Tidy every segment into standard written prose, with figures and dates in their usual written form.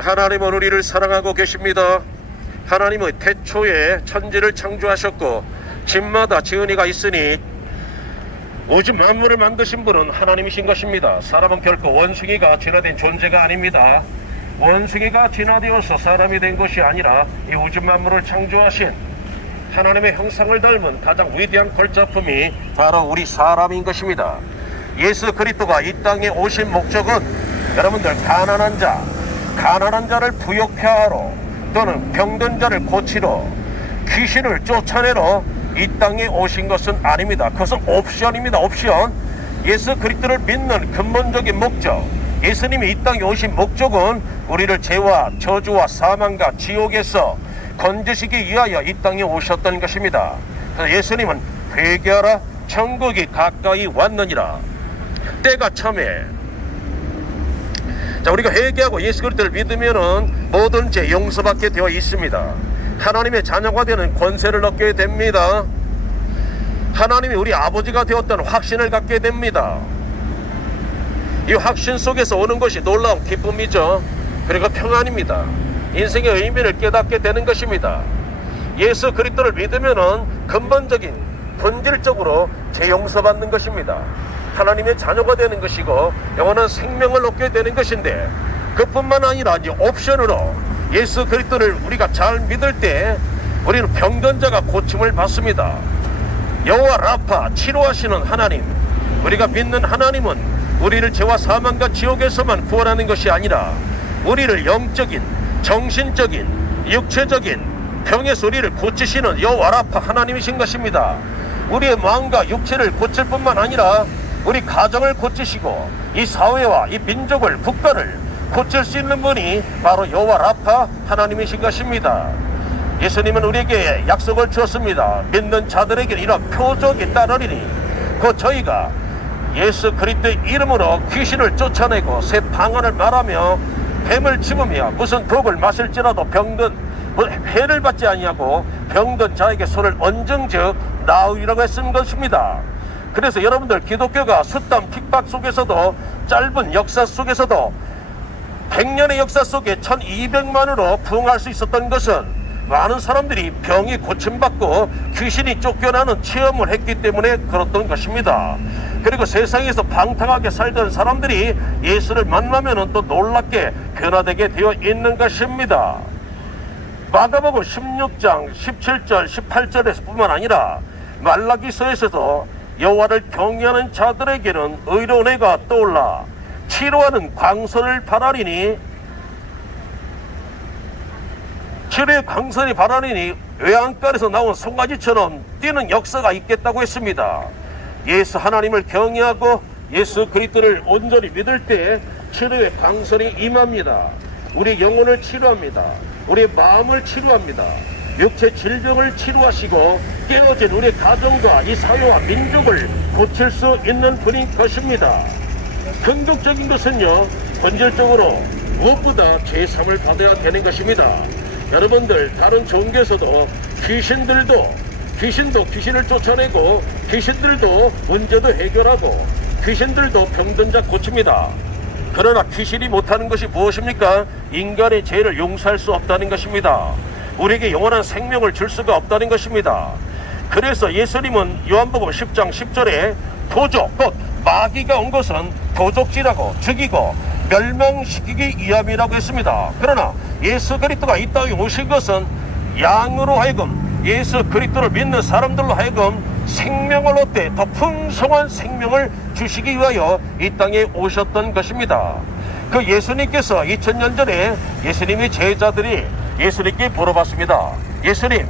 하나님은 우리를 사랑하고 계십니다. 하나님의 태초에 천지를 창조하셨고 집마다 지은이가 있으니 우주 만물을 만드신 분은 하나님이신 것입니다. 사람은 결코 원숭이가 진화된 존재가 아닙니다. 원숭이가 진화되어서 사람이 된 것이 아니라 이 우주 만물을 창조하신 하나님의 형상을 닮은 가장 위대한 걸작품이 바로 우리 사람인 것입니다. 예수 그리스도가 이 땅에 오신 목적은 여러분들 가난한 자를 부욕케 하러, 또는 병든 자를 고치러, 귀신을 쫓아내러 이 땅에 오신 것은 아닙니다. 그것은 옵션입니다. 옵션. 예수 그리스도를 믿는 근본적인 목적, 예수님이 이 땅에 오신 목적은 우리를 죄와 저주와 사망과 지옥에서 건지시기 위하여 이 땅에 오셨던 것입니다. 예수님은 회개하라, 천국이 가까이 왔느니라. 때가 참에 우리가 회개하고 예수 그리스도를 믿으면은 모든 죄 용서받게 되어 있습니다. 하나님의 자녀가 되는 권세를 얻게 됩니다. 하나님이 우리 아버지가 되었다는 확신을 갖게 됩니다. 이 확신 속에서 오는 것이 놀라운 기쁨이죠. 그리고 평안입니다. 인생의 의미를 깨닫게 되는 것입니다. 예수 그리스도를 믿으면은 근본적인, 본질적으로 죄 용서받는 것입니다. 하나님의 자녀가 되는 것이고 영원한 생명을 얻게 되는 것인데, 그뿐만 아니라 이제 옵션으로 예수 그리스도를 우리가 잘 믿을 때 우리는 병든 자가 고침을 받습니다. 여호와 라파, 치료하시는 하나님, 우리가 믿는 하나님은 우리를 죄와 사망과 지옥에서만 구원하는 것이 아니라 우리를 영적인, 정신적인, 육체적인 병에서 우리를 고치시는 여호와 라파 하나님이신 것입니다. 우리의 마음과 육체를 고칠 뿐만 아니라 우리 가정을 고치시고 이 사회와 이 민족을, 국가를 고칠 수 있는 분이 바로 여호와 라파 하나님이신 것입니다. 예수님은 우리에게 약속을 주었습니다. 믿는 자들에게 이런 표적이 따르리니 그 저희가 예수 그리스도의 이름으로 귀신을 쫓아내고 새 방언을 말하며 뱀을 집으며 무슨 독을 마실지라도 해를 받지 아니하고 병든 자에게 손을 얹은즉 나으리라고 했은 것입니다. 그래서 여러분들, 기독교가 숫담 핍박 속에서도, 짧은 역사 속에서도 100년의 역사 속에 1200만으로 부흥할 수 있었던 것은 많은 사람들이 병이 고침받고 귀신이 쫓겨나는 체험을 했기 때문에 그렇던 것입니다. 그리고 세상에서 방탕하게 살던 사람들이 예수를 만나면 또 놀랍게 변화되게 되어 있는 것입니다. 마가복음 16장 17절 18절에서 뿐만 아니라 말라기서에서도 여호와를 경외하는 자들에게는 의로운 해가 떠올라 치료하는 광선을 발하리니, 치료의 광선이 발하리니 외양간에서 나온 송아지처럼 뛰는 역사가 있겠다고 했습니다. 예수 하나님을 경외하고 예수 그리스도를 온전히 믿을 때 치료의 광선이 임합니다. 우리 영혼을 치료합니다. 우리 마음을 치료합니다. 육체 질병을 치료하시고 깨어진 우리 가정과 이 사회와 민족을 고칠 수 있는 분인 것입니다. 긍정적인 것은요, 본질적으로 무엇보다 죄사함을 받아야 되는 것입니다. 여러분들, 다른 종교에서도 귀신도 귀신을 쫓아내고, 귀신들도 문제도 해결하고, 귀신들도 병든 자 고칩니다. 그러나 귀신이 못하는 것이 무엇입니까? 인간의 죄를 용서할 수 없다는 것입니다. 우리에게 영원한 생명을 줄 수가 없다는 것입니다. 그래서 예수님은 요한복음 10장 10절에 도적, 곧 마귀가 온 것은 도적질하고 죽이고 멸망시키기 위함이라고 했습니다. 그러나 예수 그리스도가 이 땅에 오신 것은 양으로 하여금, 예수 그리스도를 믿는 사람들로 하여금 생명을 얻되 더 풍성한 생명을 주시기 위하여 이 땅에 오셨던 것입니다. 그 예수님께서 2000년 전에 예수님의 제자들이 예수님께 물어봤습니다. 예수님,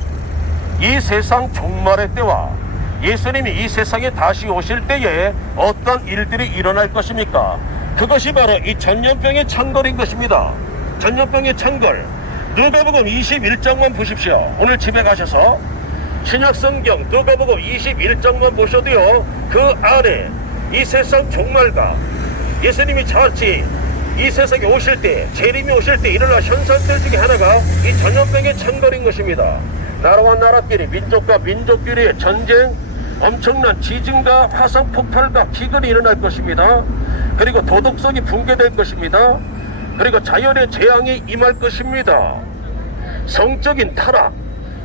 이 세상 종말의 때와 예수님이 이 세상에 다시 오실 때에 어떤 일들이 일어날 것입니까? 그것이 바로 이 전염병의 창궐인 것입니다. 전염병의 창궐. 누가복음 21장만 보십시오. 오늘 집에 가셔서 신약성경 누가복음 21장만 보셔도요, 그 안에 이 세상 종말과 예수님이 자칫 이 세상에 오실 때, 재림이 오실 때 일어날 현상들 중에 하나가 이 전염병의 창궐인 것입니다. 나라와 나라끼리, 민족과 민족끼리의 전쟁, 엄청난 지진과 화산 폭발과 기근이 일어날 것입니다. 그리고 도덕성이 붕괴될 것입니다. 그리고 자연의 재앙이 임할 것입니다. 성적인 타락,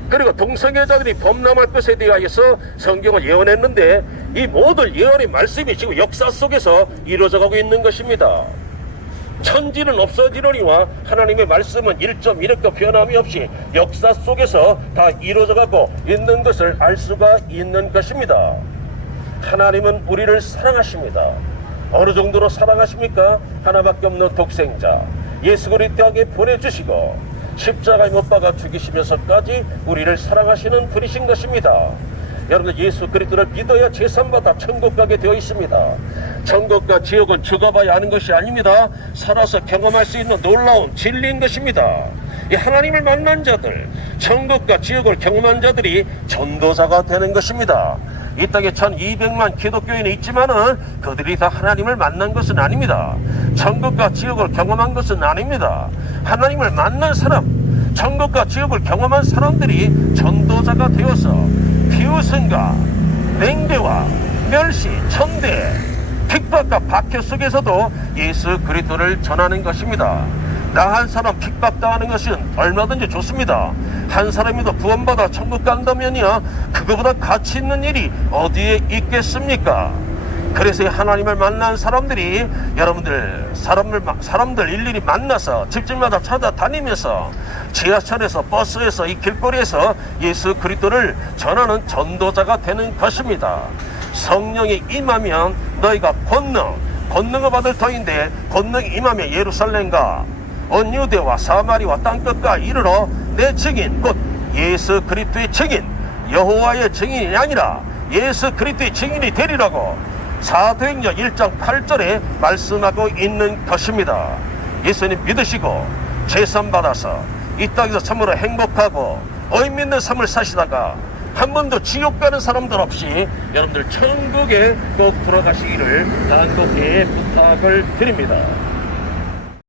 그리고 동성애자들이 범람할 것에 대하여서 성경은 예언했는데, 이 모든 예언의 말씀이 지금 역사 속에서 이루어져 가고 있는 것입니다. 천지는 없어지려니와 하나님의 말씀은 1.1획도 변함이 없이 역사 속에서 다 이루어져 가고 있는 것을 알 수가 있는 것입니다. 하나님은 우리를 사랑하십니다. 어느 정도로 사랑하십니까? 하나밖에 없는 독생자 예수 그리스도에게 보내주시고 십자가에 못 박아 죽이시면서까지 우리를 사랑하시는 분이신 것입니다. 여러분들, 예수 그리스도를 믿어야 제삼받아 천국 가게 되어 있습니다. 천국과 지옥은 죽어봐야 하는 것이 아닙니다. 살아서 경험할 수 있는 놀라운 진리인 것입니다. 이 하나님을 만난 자들, 천국과 지옥을 경험한 자들이 전도자가 되는 것입니다. 이 땅에 1200만 기독교인이 있지만은 그들이 다 하나님을 만난 것은 아닙니다. 천국과 지옥을 경험한 것은 아닙니다. 하나님을 만난 사람, 천국과 지옥을 경험한 사람들이 전도자가 되어서 비웃음과 냉대와 멸시, 천대, 핍박과 박해 속에서도 예수 그리스도를 전하는 것입니다. 나 한 사람 핍박당하는 것은 얼마든지 좋습니다. 한 사람이도 구원받아 천국 간다면요, 그거보다 가치 있는 일이 어디에 있겠습니까? 그래서 하나님을 만난 사람들이, 여러분들 사람들 일일이 만나서 집집마다 찾아다니면서 지하철에서, 버스에서, 이 길거리에서 예수 그리스도를 전하는 전도자가 되는 것입니다. 성령이 임하면 너희가 권능을 받을 터인데, 권능이 임하면 예루살렘과 온 유대와 사마리와 땅끝과 이르러 내 증인, 곧 예수 그리스도의 증인, 여호와의 증인이 아니라 예수 그리스도의 증인이 되리라고 사도행전 1장 8절에 말씀하고 있는 것입니다. 예수님 믿으시고 제삼 받아서 이 땅에서 참으로 행복하고 의미 있는 삶을 사시다가 한 번도 지옥 가는 사람들 없이 여러분들 천국에 꼭 들어가시기를 간곡히 부탁을 드립니다.